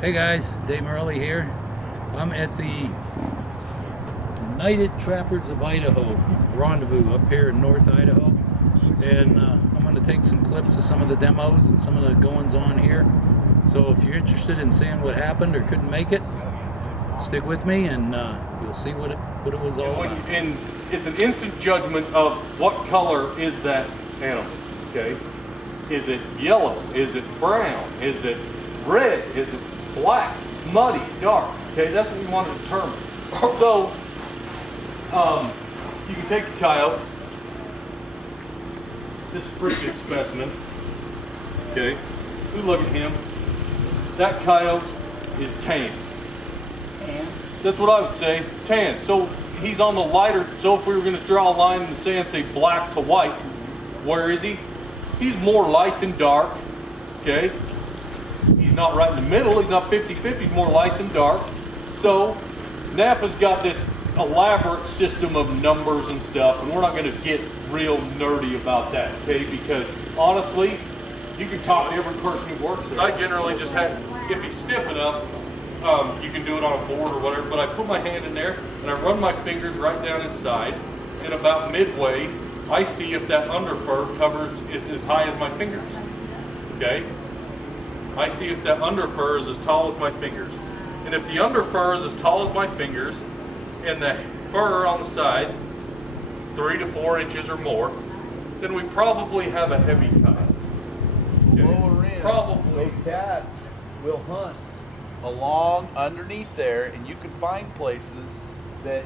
Hey guys, Dave Morelli here. I'm at the United Trappers of Idaho Rendezvous up here in North Idaho, and I'm going to take some clips of some of the demos and some of the goings on here. So if you're interested in seeing what happened or couldn't make it, stick with me and you'll see what it was all about. And it's an instant judgment of what color is that animal, okay? Is it yellow? Is it brown? Is it red? Is it black? Muddy? Dark? Okay, that's what we want to determine. So, you can take a coyote. This is a pretty good specimen. Okay, we look at him. That coyote is tan. Tan? That's what I would say, tan. So he's on the lighter, so if we were going to draw a line in the sand, say black to white, where is he? He's more light than dark, okay? He's not right in the middle, he's not 50-50, he's more light than dark. So NAPA's got this elaborate system of numbers and stuff, and we're not going to get real nerdy about that, okay? Because honestly, you can talk to every person who works there. I generally just have, if he's stiff enough, you can do it on a board or whatever, but I put my hand in there and I run my fingers right down his side, and about midway, I see if that underfur is as high as my fingers, okay? I see if that underfur is as tall as my fingers. And if the underfur is as tall as my fingers, and the fur on the sides, 3 to 4 inches or more, then we probably have a heavy cut. Okay? Lower in, probably. those cats will hunt along underneath there, and you can find places that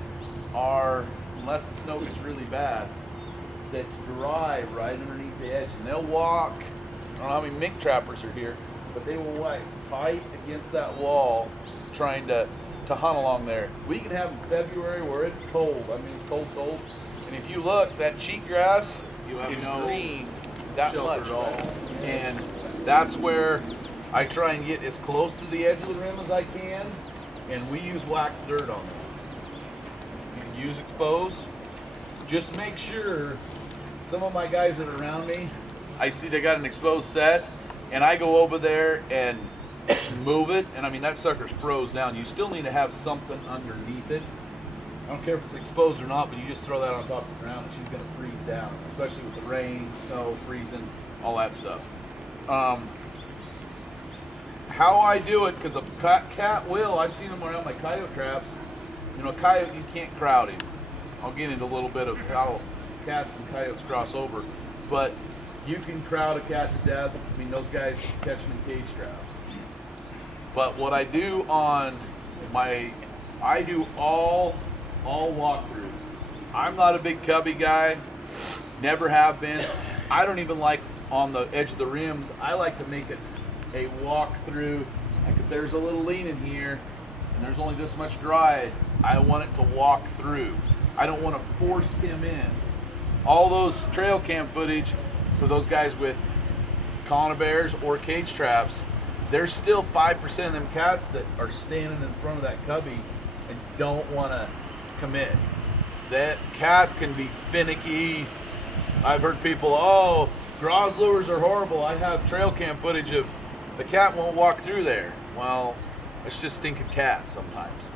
are, unless the snow gets really bad, that's dry right underneath the edge, and they'll walk. I don't know how many mink trappers are here, but they will walk tight against that wall trying to hunt along there. We can have in February where it's cold. I mean, it's cold. And if you look, that cheatgrass is green that much. Right? And that's where I try and get as close to the edge of the rim as I can, and we use wax dirt on it. You can use exposed. Just make sure, some of my guys that are around me, I see they got an exposed set, and I go over there and move it, and I mean that sucker's froze down. You still need to have something underneath it. I don't care if it's exposed or not, but you just throw that on top of the ground and she's gonna freeze down, especially with the rain, snow, freezing, all that stuff. How I do it, because a cat will, I've seen them around my coyote traps. You know, a coyote, you can't crowd him. I'll get into a little bit of how cats and coyotes cross over, but you can crowd a cat to death. I mean, those guys catch them in cage traps. But what I do on I do all walkthroughs. I'm not a big cubby guy, never have been. I don't even like on the edge of the rims. I like to make it a walkthrough. Like if there's a little lean in here and there's only this much dry, I want it to walk through. I don't want to force him in. All those trail cam footage for those guys with conibears or cage traps, there's still 5% of them cats that are standing in front of that cubby and don't want to commit. That cats can be finicky. I've heard people, oh, Graz lures are horrible. I have trail cam footage of the cat won't walk through there. Well, it's just stinking cats sometimes.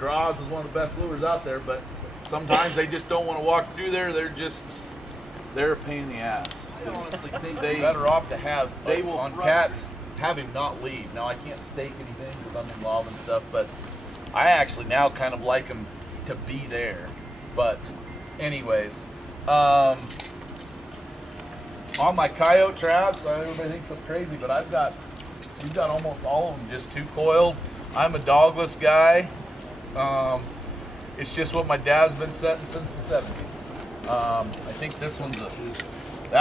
Graz is one of the best lures out there, but sometimes they just don't want to walk through there. They're a pain in the ass. I honestly think they're better off to have, they will on cats, have him not leave. Now, I can't stake anything because I'm in law and stuff, but I actually now kind of like him to be there. But anyways, on my coyote traps, everybody thinks I'm crazy, but we've got almost all of them just two coiled. I'm a dogless guy. It's just what my dad's been setting since the 70s. I think that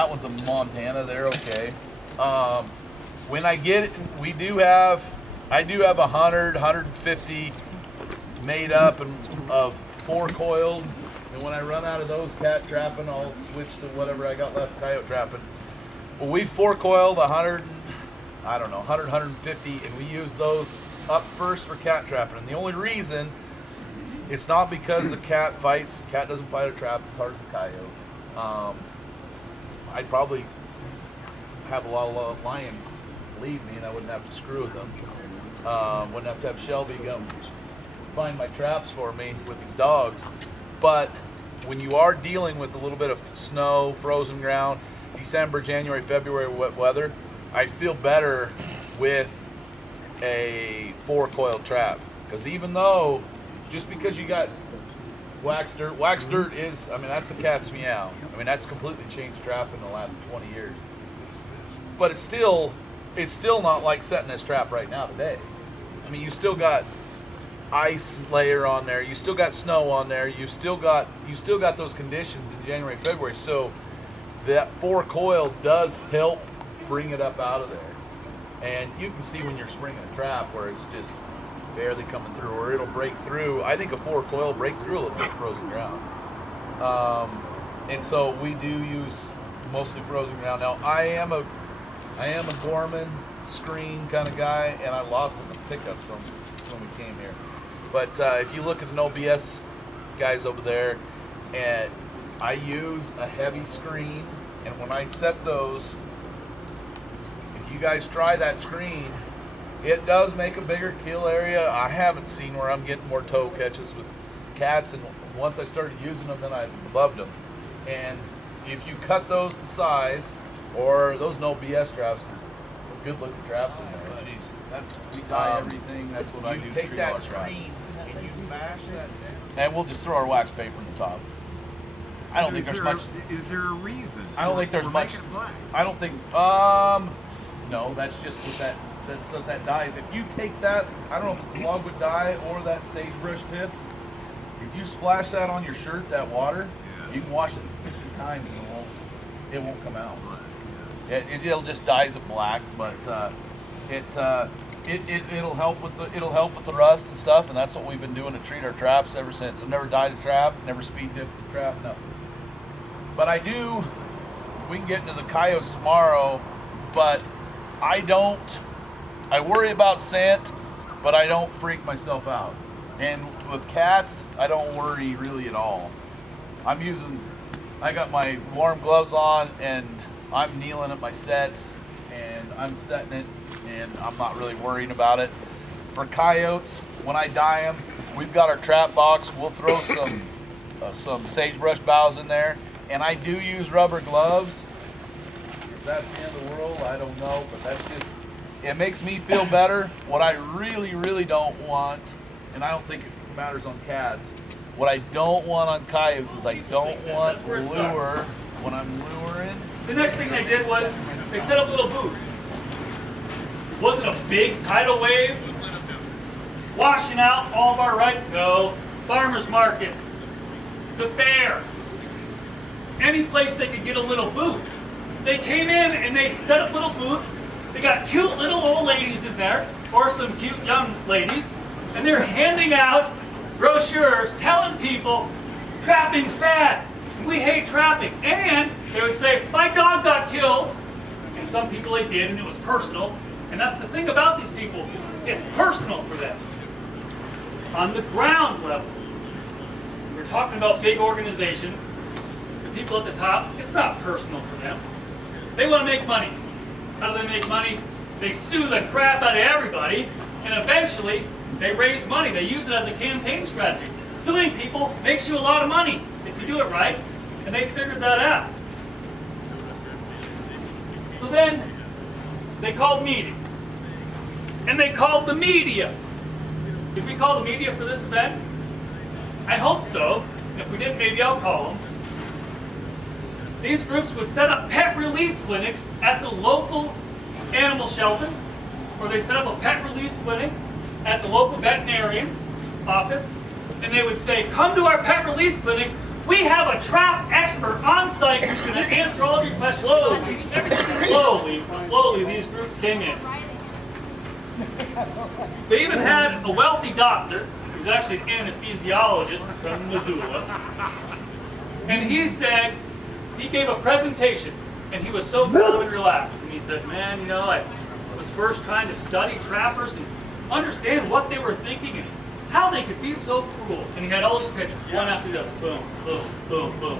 one's a Montana. They're okay. When I get it, I do have 100, 150 made up of 4 coiled. And when I run out of those cat trapping, I'll switch to whatever I got left coyote trapping. Well, we 4 coiled 100, 150, and we use those up first for cat trapping. And the only reason, it's not because the cat fights. The cat doesn't fight a trap as hard as a coyote. I'd probably have a lot of lions believe me, and I wouldn't have to screw with them. Wouldn't have to have Shelby come find my traps for me with these dogs. But when you are dealing with a little bit of snow, frozen ground, December, January, February wet weather, I feel better with a 4-coil trap. Because even though, just because you got wax dirt is, I mean, that's the cat's meow. I mean, that's completely changed trap in the last 20 years. But it's still not like setting this trap right now today. I mean, you still got ice layer on there, you still got snow on there, you still got those conditions in January, February. So that 4-coil does help bring it up out of there. And you can see when you're springing a trap where it's just barely coming through, or it'll break through. I think a 4-coil break through a little bit frozen ground. And so we do use mostly frozen ground. Now I am a Gorman screen kind of guy, and I lost in the pickup some when we came here. But if you look at an OBS guys over there, and I use a heavy screen, and when I set those, if you guys try that screen, it does make a bigger kill area. I haven't seen where I'm getting more toe catches with cats, and once I started using them, then I loved them. And if you cut those to size, or those no BS traps, good looking traps in there. Jeez, we dye everything. That's what I do. Take that screen and you mash that down, and we'll just throw our wax paper on the top. I don't think there's much. Is there a reason? I don't think there's for much. making it black? I don't think. No, that's just what that. That's what that dye is. If you take that, I don't know if it's logwood dye or that sagebrush tips. If you splash that on your shirt, that water, you can wash it 50 times and it won't come out. It'll just dyes it black, but it'll help with the rust and stuff, and that's what we've been doing to treat our traps ever since. I've never dyed a trap, never speed dipped the trap, nothing. But I do. We can get into the coyotes tomorrow, but I worry about scent, but I don't freak myself out. And with cats, I don't worry really at all. I got my warm gloves on, and I'm kneeling at my sets, and I'm setting it, and I'm not really worrying about it. For coyotes, when I dye them, we've got our trap box. We'll throw some sagebrush boughs in there, and I do use rubber gloves. If that's the end of the world, I don't know, but that's just, it makes me feel better. What I really, really don't want, and I don't think it matters on cats, what I don't want on coyotes is I don't want lure when I'm luring. The next thing they did was they set up little booths. It wasn't a big tidal wave washing out all of our rights. No, farmers markets, the fair, any place they could get a little booth. They came in and they set up little booths. They got cute little old ladies in there, or some cute young ladies, and they're handing out brochures telling people trapping's bad. We hate trapping. And they would say, my dog got killed. And some people they did, and it was personal. And that's the thing about these people. It's personal for them. On the ground level, we're talking about big organizations. The people at the top, it's not personal for them. They want to make money. How do they make money? They sue the crap out of everybody, and eventually they raise money. They use it as a campaign strategy. Suing people makes you a lot of money if you do it right, and they figured that out. So then they called meetings, and they called the media. Did we call the media for this event? I hope so. If we didn't, maybe I'll call them. These groups would set up pet release clinics at the local animal shelter, or they'd set up a pet release clinic at the local veterinarian's office, and they would say, come to our pet release clinic. We have a trap expert on site who's going to answer all of your questions. Slowly, these groups came in. They even had a wealthy doctor, who's actually an anesthesiologist from Missoula, and he said, he gave a presentation, and he was so calm and relaxed, and he said, man, you know, I was first trying to study trappers and understand what they were thinking and how they could be so cruel. And he had all these pictures, one after the other, boom, boom, boom, boom.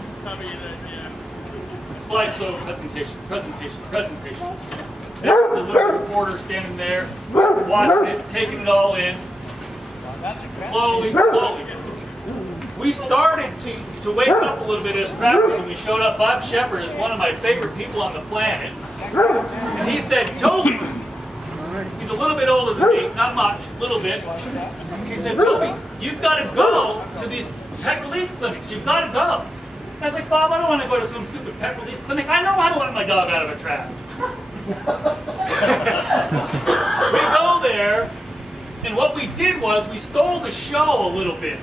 Slideshow, presentation. There's the little reporter standing there, watching it, taking it all in. Slowly, slowly. We started to wake up a little bit as trappers, and we showed up. Bob Shepard is one of my favorite people on the planet. And he said, Toby, he's a little bit older than me, not much, a little bit. He said, Toby, you've got to go to these pet release clinics. You've got to go. I was like, Bob, I don't want to go to some stupid pet release clinic. I know how to let my dog out of a trap. We go there, and what we did was we stole the show a little bit.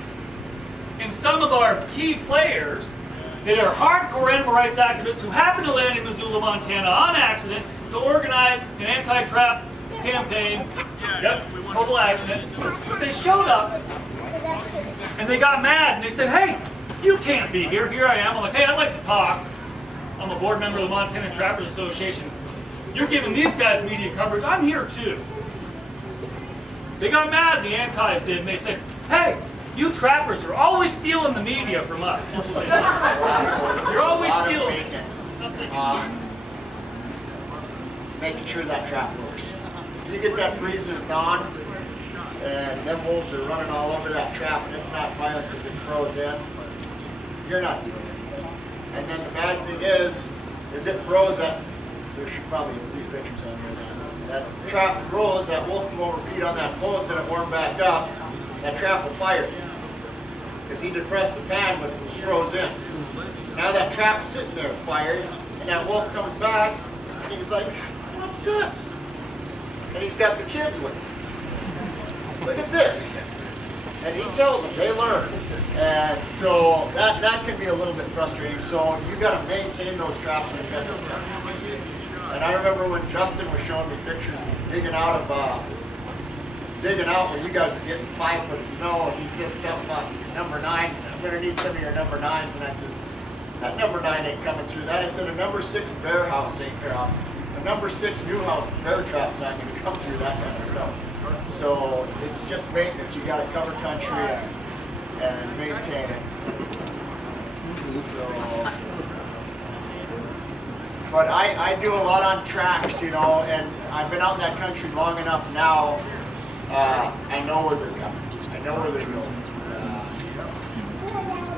And some of our key players that are hardcore animal rights activists who happen to land in Missoula, Montana on accident to organize an anti-trap campaign, yep, total accident, they showed up and they got mad and they said, hey, you can't be here. Here I am. I'm like, hey, I'd like to talk. I'm a board member of the Montana Trappers Association. You're giving these guys media coverage. I'm here too. They got mad, the antis did, and they said, hey, you trappers are always stealing the media from us. You're always stealing. Making sure that trap works. If you get that freezer on and them wolves are running all over that trap and it's not firing because it's froze in, you're not doing it. And then the bad thing is it froze at, there should probably be 3 pictures on here. That trap froze, that wolf come over, beat on that post and it warmed back up, that trap will fire. Because he depressed the pan but it was froze in. Now that trap's sitting there fired and that wolf comes back and he's like, what's this? And he's got the kids with him. Look at this. And he tells them, they learn. And so that can be a little bit frustrating. So you got to maintain those traps when you get those traps. And I remember when Justin was showing me pictures of digging out when you guys were getting 5 foot of snow, and he said something about number 9. I'm going to need some of your number 9s. And I said, that number 9 ain't coming through that. I said, a number 6 bear house ain't here. A number 6 new house bear trap's not going to come through that kind of snow. So it's just maintenance. You got to cover country and maintain it. So, but I do a lot on tracks, you know, and I've been out in that country long enough now. I know where they're coming. I know where they're going.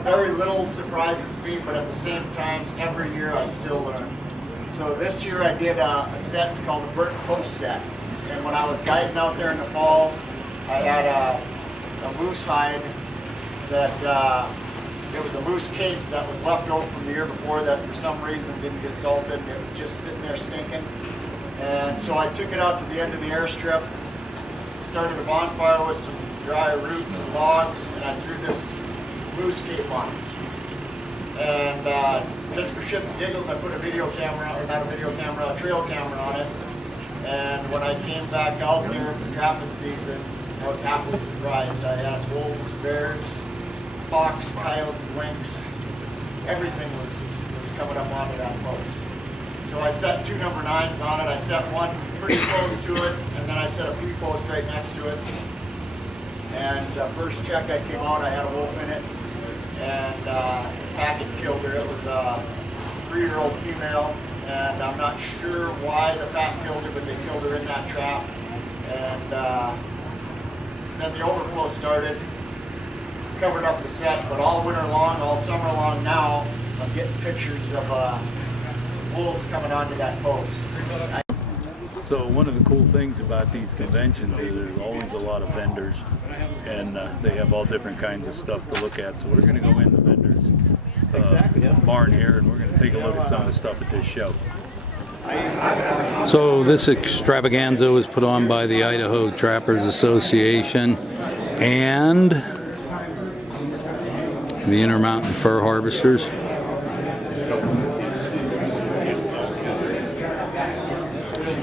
Very little surprises me, but at the same time, every year I still learn. So this year I did a set, it's called the Burnt Post set. And when I was guiding out there in the fall, I had a moose hide that, it was a moose cape that was left over from the year before that for some reason didn't get salted, and it was just sitting there stinking. And so I took it out to the end of the airstrip, started a bonfire with some dry roots and logs, and I threw this moose cape on it. And just for shits and giggles, I put a video camera, or not a video camera, a trail camera on it. And when I came back out there for trapping season, I was happily surprised. I had wolves, bears, fox, coyotes, lynx, everything was coming up onto that post. So I set 2 number 9s on it. I set one pretty close to it, and then I set a P-post right next to it. And the first check I came out, I had a wolf in it, and the packet killed her. It was a 3-year-old female, and I'm not sure why the pack killed her, but they killed her in that trap. And then the overflow started, covered up the set, but all winter long, all summer long now, I'm getting pictures of wolves coming onto that post. So one of the cool things about these conventions is there's always a lot of vendors, and they have all different kinds of stuff to look at. So we're going to go in the vendors barn here, and we're going to take a look at some of the stuff at this show. So this extravaganza was put on by the Idaho Trappers Association and the Intermountain Fur Harvesters.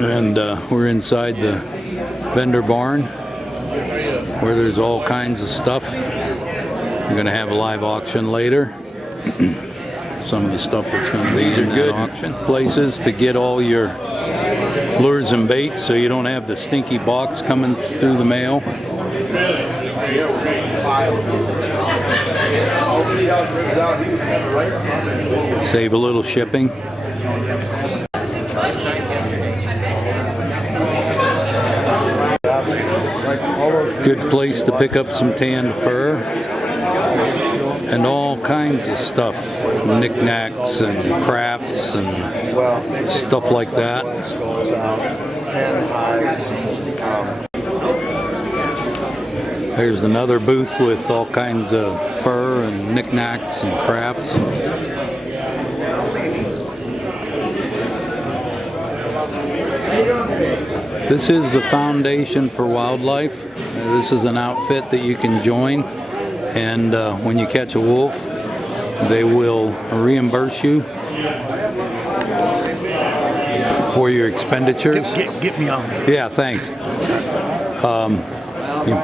And we're inside the vendor barn where there's all kinds of stuff. We're going to have a live auction later. Some of the stuff that's going to be in that auction. Places to get all your lures and baits so you don't have the stinky box coming through the mail. Save a little shipping. Good place to pick up some tanned fur and all kinds of stuff, knickknacks and crafts and stuff like that. There's another booth with all kinds of fur and knickknacks and crafts. This is the Foundation for Wildlife. This is an outfit that you can join, and when you catch a wolf, they will reimburse you for your expenditures. Get me on there. Yeah, thanks. You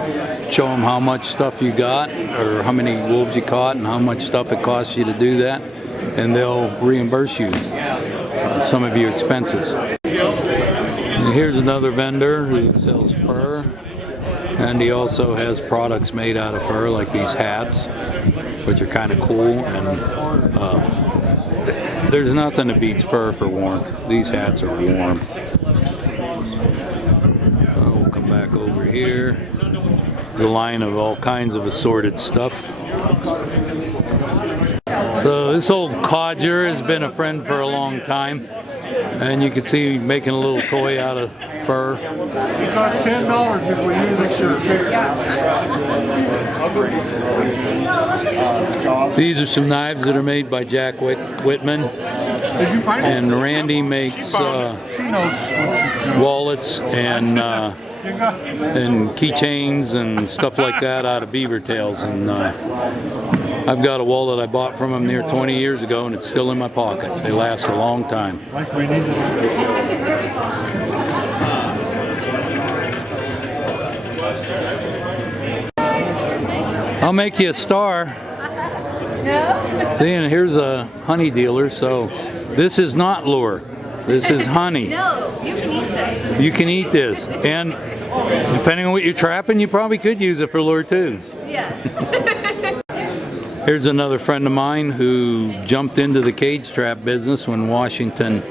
show them how much stuff you got, or how many wolves you caught, and how much stuff it costs you to do that, and they'll reimburse you some of your expenses. And here's another vendor who sells fur, and he also has products made out of fur, like these hats, which are kind of cool. And there's nothing that beats fur for warmth. These hats are warm. We'll come back over here. There's a line of all kinds of assorted stuff. So this old codger has been a friend for a long time, and you can see making a little toy out of fur. It costs $10 if we use this shirt. These are some knives that are made by Jack Whitman, Did you find it? and Randy makes She knows. wallets and You got keychains and stuff like that out of beaver tails. And I've got a wallet I bought from him near 20 years ago, and it's still in my pocket. They last a long time. like we need to. I'll make you a star. See, and here's a honey dealer. So this is not lure. This is honey. No, you can eat this. You can eat this, and depending on what you're trapping, you probably could use it for lure too. Yes. Here's another friend of mine who jumped into the cage trap business when Washington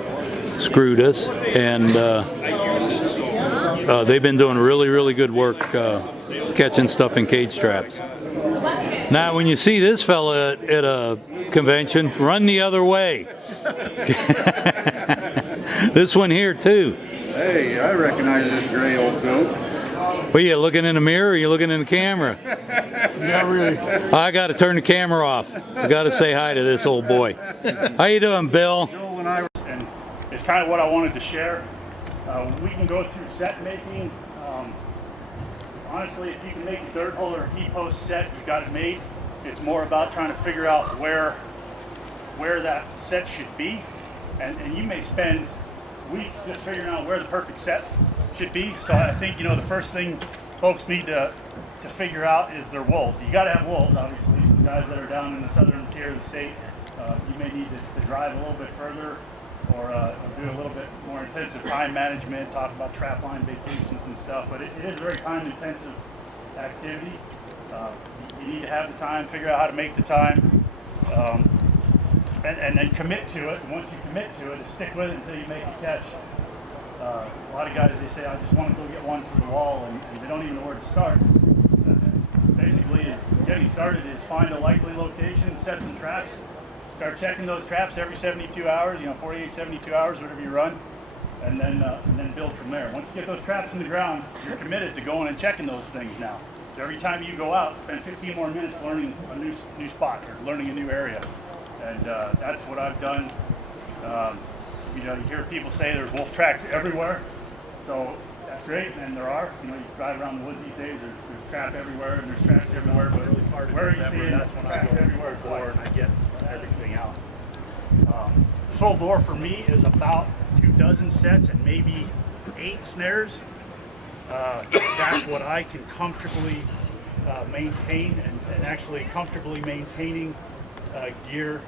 screwed us, and they've been doing really good work catching stuff in cage traps. Now, when you see this fella at a convention, run the other way. This one here too. Hey, I recognize this gray old goat. What, you looking in the mirror or you looking in the camera? Yeah, really. I got to turn the camera off. I got to say hi to this old boy. How you doing, Bill? Joel and I were And it's kind of what I wanted to share. We can go through set making. Honestly, if you can make a dirt hole or a E-post set, you got it made. It's more about trying to figure out where that set should be. And you may spend weeks just figuring out where the perfect set should be. So I think, the first thing folks need to figure out is their wolves. You got to have wolves, obviously. Some guys that are down in the southern tier of the state, you may need to drive a little bit further, or do a little bit more intensive time management, talk about trap line vacations and stuff. But it is a very time intensive activity. You need to have the time, figure out how to make the time, and then commit to it. And once you commit to it, stick with it until you make a catch. A lot of guys, they say, I just want to go get one for the wall, and they don't even know where to start. Basically, getting started is find a likely location, set some traps, start checking those traps every 72 hours, 48, 72 hours, whatever you run, and then build from there. Once you get those traps in the ground, you're committed to going and checking those things now. So every time you go out, spend 15 more minutes learning a new spot or learning a new area. And that's what I've done. You hear people say there's wolf tracks everywhere. So that's great, and there are. You drive around the woods these days, there's trap everywhere, and there's tracks everywhere. But really hard to where you see it, that's when I go everywhere forward and I get everything out. Full lure for me is about 24 sets and maybe 8 snares. That's what I can comfortably maintain, and actually comfortably maintaining gear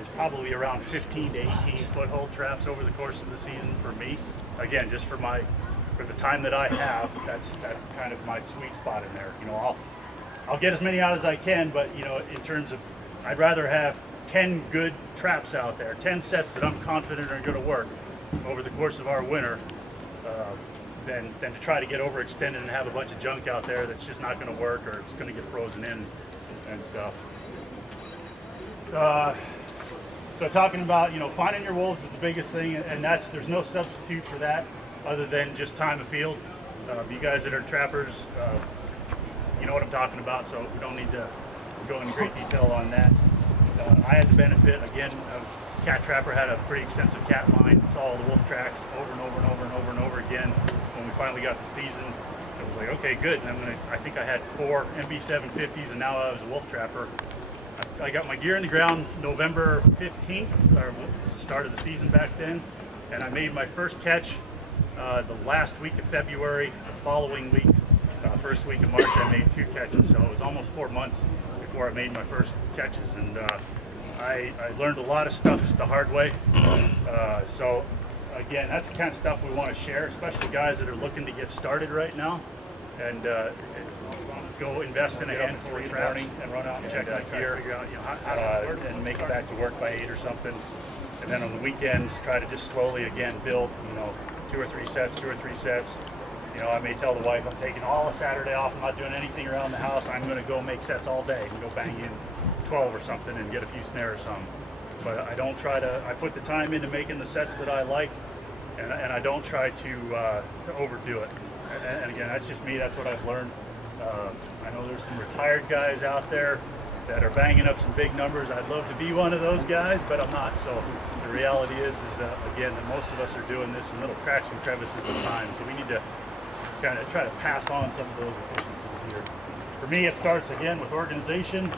is probably around 15 to 18 foothold traps over the course of the season for me. Again, just for the time that I have, that's kind of my sweet spot in there. I'll get as many out as I can, but in terms of, I'd rather have 10 good traps out there, 10 sets that I'm confident are going to work over the course of our winter, than to try to get overextended and have a bunch of junk out there that's just not going to work, or it's going to get frozen in and stuff. So talking about, you know, finding your wolves is the biggest thing, and there's no substitute for that other than just time of field. You guys that are trappers, you know what I'm talking about, so we don't need to go into great detail on that. I had the benefit, again, I was a cat trapper, had a pretty extensive cat line, saw all the wolf tracks over and over and over and over and over again. When we finally got the season, it was like, okay, good. And I think I had 4 MB750s, and now I was a wolf trapper. I got my gear in the ground November 15th, or was the start of the season back then, and I made my first catch the last week of February. The following week, first week of March, I made 2 catches, so it was almost 4 months before I made my first catches, and I learned a lot of stuff the hard way. So again, that's the kind of stuff we want to share, especially guys that are looking to get started right now, and go invest in a handful of traps and run out and check that gear, figure out, you know, and make it back to work by 8 or something. And then on the weekends, try to just slowly again build, you know, 2 or 3 sets. You know, I may tell the wife I'm taking all of Saturday off, I'm not doing anything around the house, I'm going to go make sets all day and go bang in 12 or something and get a few snares or something. But I don't try to, I put the time into making the sets that I like, and I don't try to overdo it. And again, that's just me, that's what I've learned. I know there's some retired guys out there that are banging up some big numbers. I'd love to be one of those guys, but I'm not. So the reality is again, that most of us are doing this in little cracks and crevices of time. So we need to kind of try to pass on some of those efficiencies here. For me, it starts again with organization.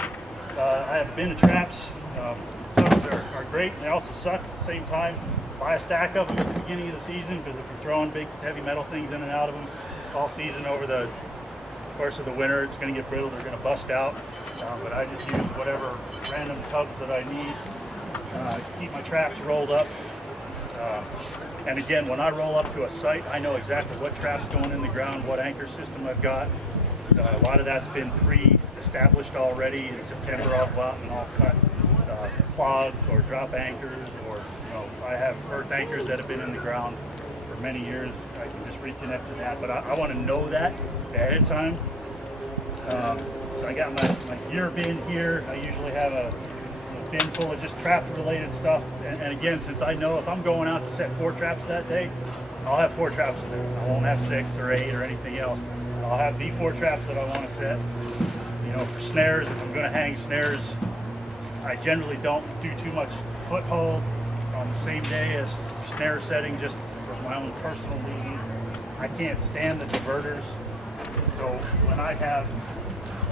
I have a bin of traps. These tubs are great, and they also suck at the same time. Buy a stack of them at the beginning of the season, because if you're throwing big heavy metal things in and out of them all season over the course of the winter, it's going to get brittle, they're going to bust out. But I just use whatever random tubs that I need, keep my traps rolled up. And again, when I roll up to a site, I know exactly what trap's going in the ground, what anchor system I've got. A lot of that's been pre-established already. In September, I'll go out and I'll cut clogs or drop anchors, or, you know, I have earth anchors that have been in the ground for many years. I can just reconnect to that, but I want to know that ahead of time. So I got my gear bin here. I usually have a bin full of just trap related stuff, and again, since I know if I'm going out to set 4 traps that day, I'll have 4 traps in there. I won't have 6 or 8 or anything else. I'll have the 4 traps that I want to set. You know, for snares, if I'm going to hang snares, I generally don't do too much foothold on the same day as snare setting, just for my own personal reasons. I can't stand the diverters, so when I have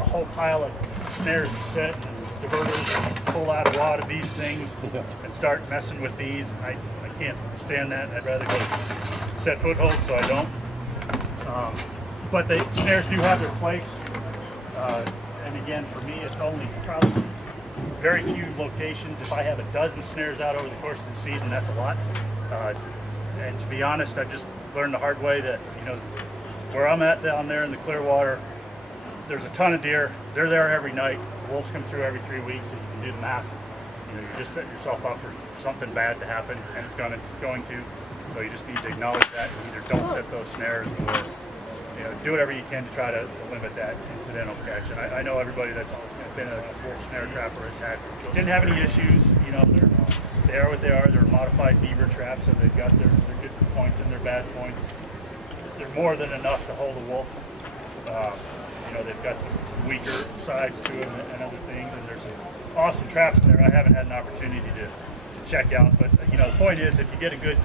a whole pile of snares to set and diverters, pull out a lot of these things and start messing with these, I can't stand that. I'd rather go set footholds, so I don't. But the snares do have their place, and again, for me, it's only probably very few locations. If I have a dozen snares out over the course of the season, that's a lot. And to be honest, I just learned the hard way that, you know, where I'm at down there in the Clearwater, there's a ton of deer. They're there every night. Wolves come through every 3 weeks, and you can do the math. You know, you're just setting yourself up for something bad to happen, and it's going to. So you just need to acknowledge that, and either don't set those snares, or, you know, do whatever you can to try to limit that incidental catch. And I know everybody that's been a wolf snare trapper didn't have any issues. You know, they are what they are. They're modified beaver traps, so they've got their good points and their bad points. They're more than enough to hold a wolf. You know, they've got some weaker sides to them and other things, and there's some awesome traps in there I haven't had an opportunity to check out. But, you know, the point is, if you get a good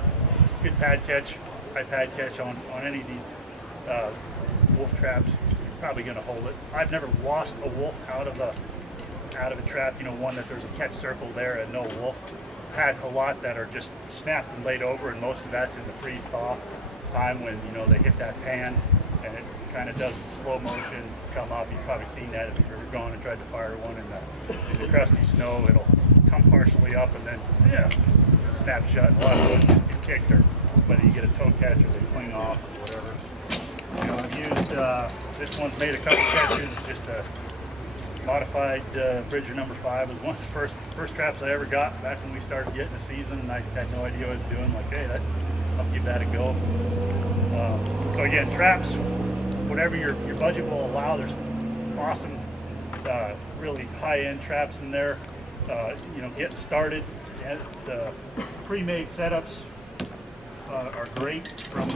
pad catch, high pad catch on any of these wolf traps, you're probably going to hold it. I've never lost a wolf out of a trap, you know, one that there's a catch circle there and no wolf. Had a lot that are just snapped and laid over, and most of that's in the freeze thaw time when, you know, they hit that pan and it kind of does the slow motion come up. You've probably seen that if you've ever gone and tried to fire one in the crusty snow. It'll come partially up and then snap shut. A lot of those just get kicked, or whether you get a toe catch or they cling off or whatever. You know, I've used this one's made a couple catches, just a modified Bridger number 5. It was one of the first traps I ever got back when we started getting the season, and I had no idea what I was doing. Like, hey, I'll give that a go. So again, traps, whatever your budget will allow, there's awesome, really high-end traps in there. You know, getting started, the pre-made setups are great from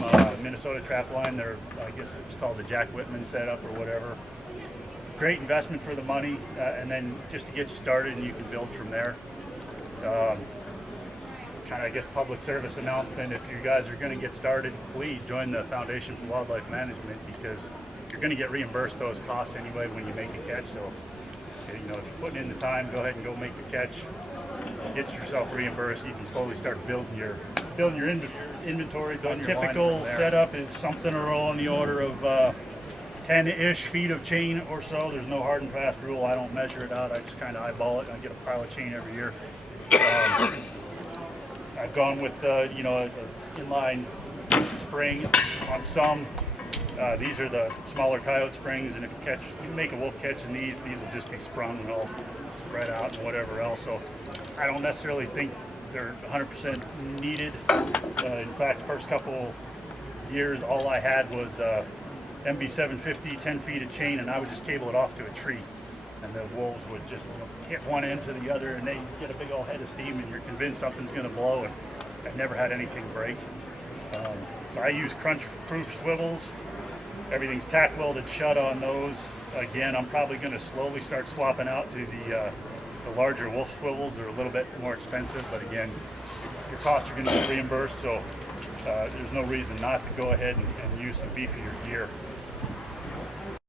Minnesota Trap Line. They're, I guess it's called the Jack Whitman setup or whatever. Great investment for the money, and then just to get you started, and you can build from there. Kind of, I guess, public service announcement. If you guys are going to get started, please join the Foundation for Wildlife Management, because you're going to get reimbursed those costs anyway when you make a catch. So, you know, if you're putting in the time, go ahead and go make the catch. Get yourself reimbursed. You can slowly start building your inventory. The typical setup is something on the order of 10-ish feet of chain or so. There's no hard and fast rule. I don't measure it out. I just kind of eyeball it. I get a pile of chain every year. I've gone with you know, an inline spring on some. These are the smaller coyote springs, and if you make a wolf catch in these will just be sprung and all spread out and whatever else. So I don't necessarily think they're 100% needed. In fact, the first couple years, all I had was MB 750, 10 feet of chain, and I would just cable it off to a tree. And the wolves would just hit one end to the other, and they get a big old head of steam, and you're convinced something's going to blow, and I've never had anything break. So I use crunch-proof swivels. Everything's tack welded shut on those. Again, I'm probably going to slowly start swapping out to the larger wolf swivels. They're a little bit more expensive, but again, your costs are going to get reimbursed, so there's no reason not to go ahead and use some beefier gear.